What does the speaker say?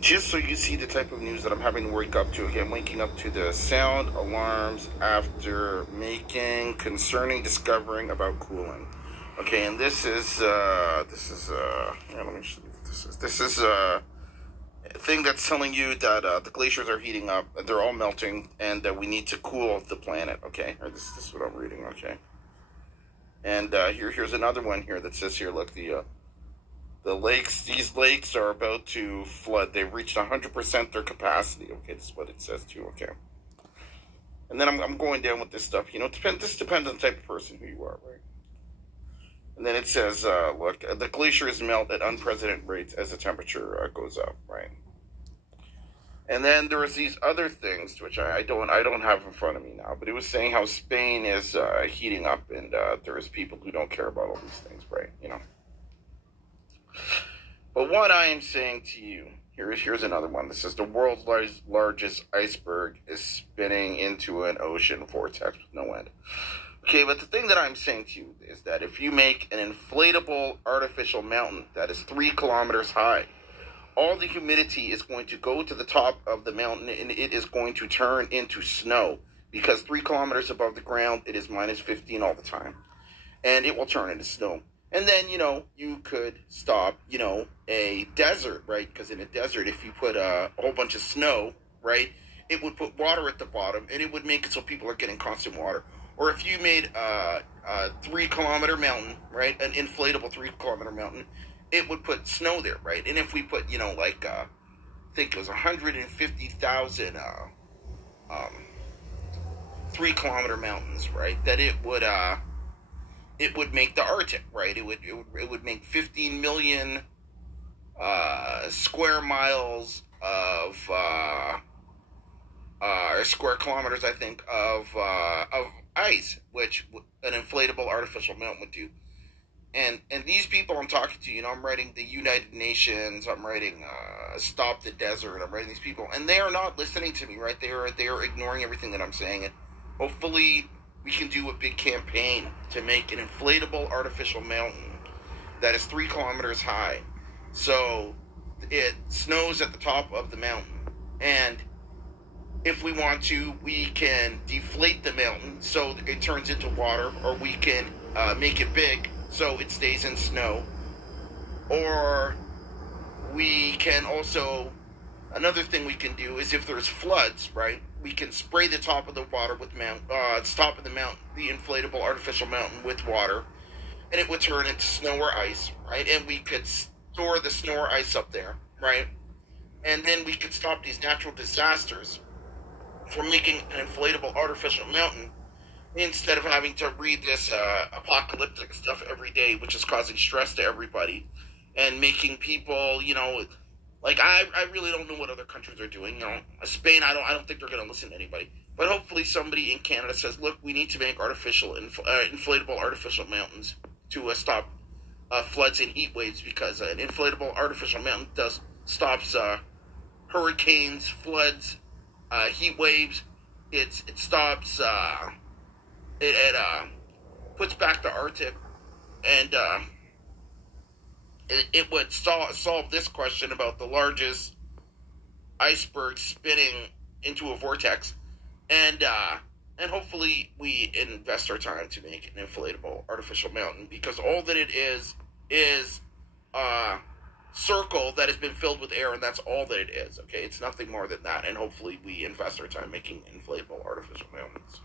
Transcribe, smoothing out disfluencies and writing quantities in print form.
just so you see the type of news that I'm having to wake up to. Again, waking up to the sound alarms after making concerning discovering about cooling. Okay, and this is yeah, let me show you what this is a thing that's telling you that the glaciers are heating up, they're all melting, and that we need to cool the planet. Okay, or this is what I'm reading. Okay, and here's another one here that says here, look, the lakes, these lakes are about to flood. They've reached 100% their capacity. Okay, this is what it says too. Okay, and then I'm going down with this stuff. This depends on the type of person who you are, right? And then it says, look, the glaciers melt at unprecedented rates as the temperature goes up, right? And then there's these other things which I don't have in front of me now, but it was saying how Spain is heating up, and there's people who don't care about all these things, right? But what I am saying to you, here's another one. This says the world's largest iceberg is spinning into an ocean vortex with no end. Okay, but the thing that I'm saying to you is that if you make an inflatable artificial mountain that is 3 kilometers high, all the humidity is going to go to the top of the mountain, and it is going to turn into snow, because 3 kilometers above the ground, it is minus 15 all the time, and it will turn into snow. And then, you could stop, a desert, right? Because in a desert, if you put a whole bunch of snow, right, it would put water at the bottom, and it would make it so people are getting constant water. Or if you made a 3 kilometer mountain, right, an inflatable 3 kilometer mountain, it would put snow there, right? And if we put, I think it was 150,000 3 kilometer mountains, right, that it would make the Arctic, right? It would make 15 million square miles of or square kilometers, I think, of ice, which an inflatable artificial mountain would do. And these people I'm talking to, I'm writing the United Nations, I'm writing Stop the Desert, I'm writing these people, and they are not listening to me, right? They are ignoring everything that I'm saying, and hopefully we can do a big campaign to make an inflatable artificial mountain that is 3 kilometers high. So it snows at the top of the mountain. And if we want to, we can deflate the mountain so it turns into water, or we can make it big so it stays in snow. Or we can also, another thing we can do is if there's floods, right, we can spray the top of the water with top of the mountain, the inflatable artificial mountain, with water, and it would turn into snow or ice, right? And we could store the snow or ice up there, right? And then we could stop these natural disasters from making an inflatable artificial mountain, instead of having to read this apocalyptic stuff every day, which is causing stress to everybody and making people, I really don't know what other countries are doing. Spain, I don't think they're going to listen to anybody. But hopefully somebody in Canada says, look, we need to make inflatable artificial mountains to stop floods and heat waves, because an inflatable artificial mountain stops hurricanes, floods, heat waves. It stops. It puts back the Arctic, and it would solve this question about the largest iceberg spinning into a vortex, and hopefully we invest our time to make an inflatable artificial mountain, because all that it is a circle that has been filled with air, and that's all that it is. Okay, it's nothing more than that, and hopefully we invest our time making inflatable artificial mountains.